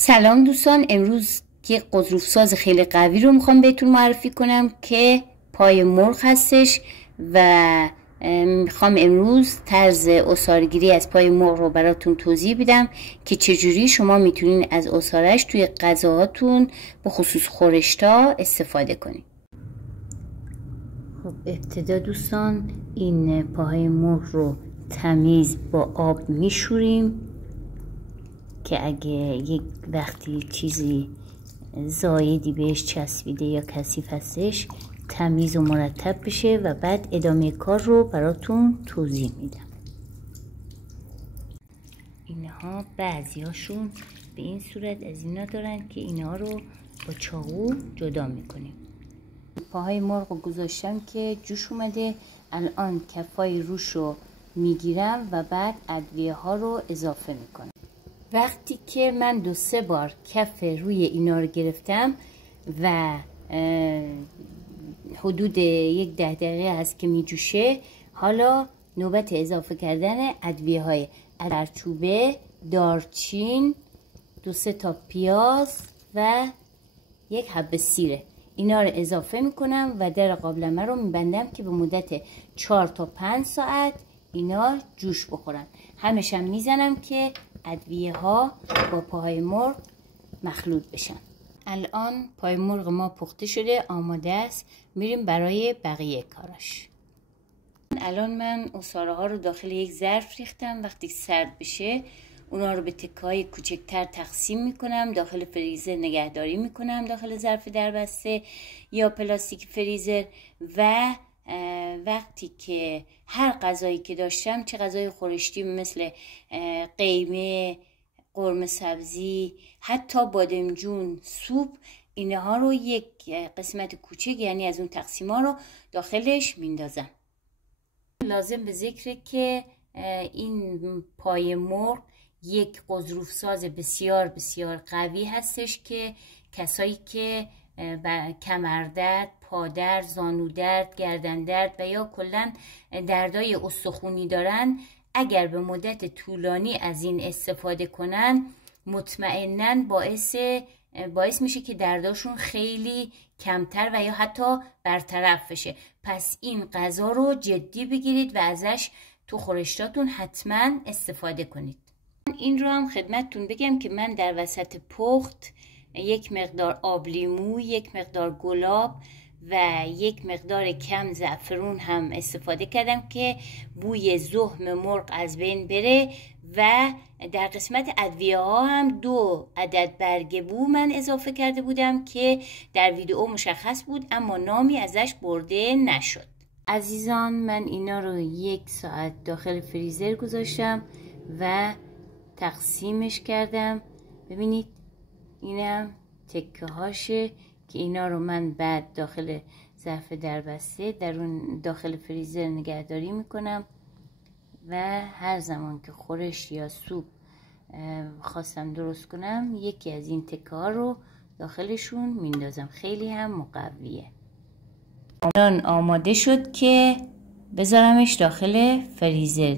سلام دوستان، امروز یک غضروف ساز خیلی قوی رو میخوام بهتون معرفی کنم که پای مرغ هستش و میخوام امروز طرز عصاره‌گیری از پای مرغ رو براتون توضیح بدم که چجوری شما میتونین از عصاره‌اش توی غذاهاتون به خصوص خورشتا استفاده کنین. خب ابتدا دوستان این پاهای مرغ رو تمیز با آب میشوریم که اگه یک وقتی چیزی زایدی بهش چسبیده یا کثیف هستش تمیز و مرتب بشه و بعد ادامه کار رو براتون توضیح میدم. اینها بعضیاشون به این صورت از اینا دارن که اینها رو با چاقو جدا میکنیم. پاهای مرغ رو گذاشتم که جوش اومده، الان کفای روش رو میگیرم و بعد ادویه ها رو اضافه میکنم. وقتی که من 2-3 بار کف روی اینا رو گرفتم و حدود 1-10 دقیقه هست که می جوشه، حالا نوبت اضافه کردن ادویه های زردچوبه، دارچین، 2-3 تا پیاز و 1 حبه سیره. اینا رو اضافه میکنم و در قابلمه رو میبندم که به مدت 4 تا 5 ساعت اینا جوش بخورن. همشم میزنم که ادویه ها با پاهای مرغ مخلوط بشن. الان پای مرغ ما پخته شده، آماده است، میریم برای بقیه کاراش. الان من عصاره ها رو داخل یک ظرف ریختم. وقتی سرد بشه اونا رو به تکه‌های کوچکتر تقسیم میکنم، داخل فریزر نگهداری میکنم، داخل ظرف دربسته یا پلاستیک فریزر. و وقتی که هر غذایی که داشتم، چه غذای خورشتی مثل قیمه، قرمه سبزی، حتی بادمجون، سوپ، اینها رو یک قسمت کوچک یعنی از اون تقسیم ها رو داخلش میندازم. لازم به ذکره که این پای مرغ یک غضروف ساز بسیار بسیار قوی هستش که کسایی که کمردرد، پادرد، زانودرد، گردندرد و یا کلا دردای استخوانی دارن، اگر به مدت طولانی از این استفاده کنن مطمئناً باعث میشه که درداشون خیلی کمتر و یا حتی برطرف بشه. پس این غذا رو جدی بگیرید و ازش تو خورشتاتون حتما استفاده کنید. این رو هم خدمتتون بگم که من در وسط پخت 1 مقدار آب لیمو، 1 مقدار گلاب و 1 مقدار کم زعفرون هم استفاده کردم که بوی زهم مرغ از بین بره. و در قسمت ادویه ها هم 2 عدد برگ بو من اضافه کرده بودم که در ویدیو مشخص بود اما نامی ازش برده نشد. عزیزان، من اینا رو 1 ساعت داخل فریزر گذاشتم و تقسیمش کردم. ببینید اینم تکه هاشه که اینا رو من بعد داخل ظرف دربسته داخل فریزر نگهداری میکنم و هر زمان که خورش یا سوپ خواستم درست کنم یکی از این تکه ها رو داخلشون میندازم. خیلی هم مقویه. الان آماده شد که بذارمش داخل فریزر.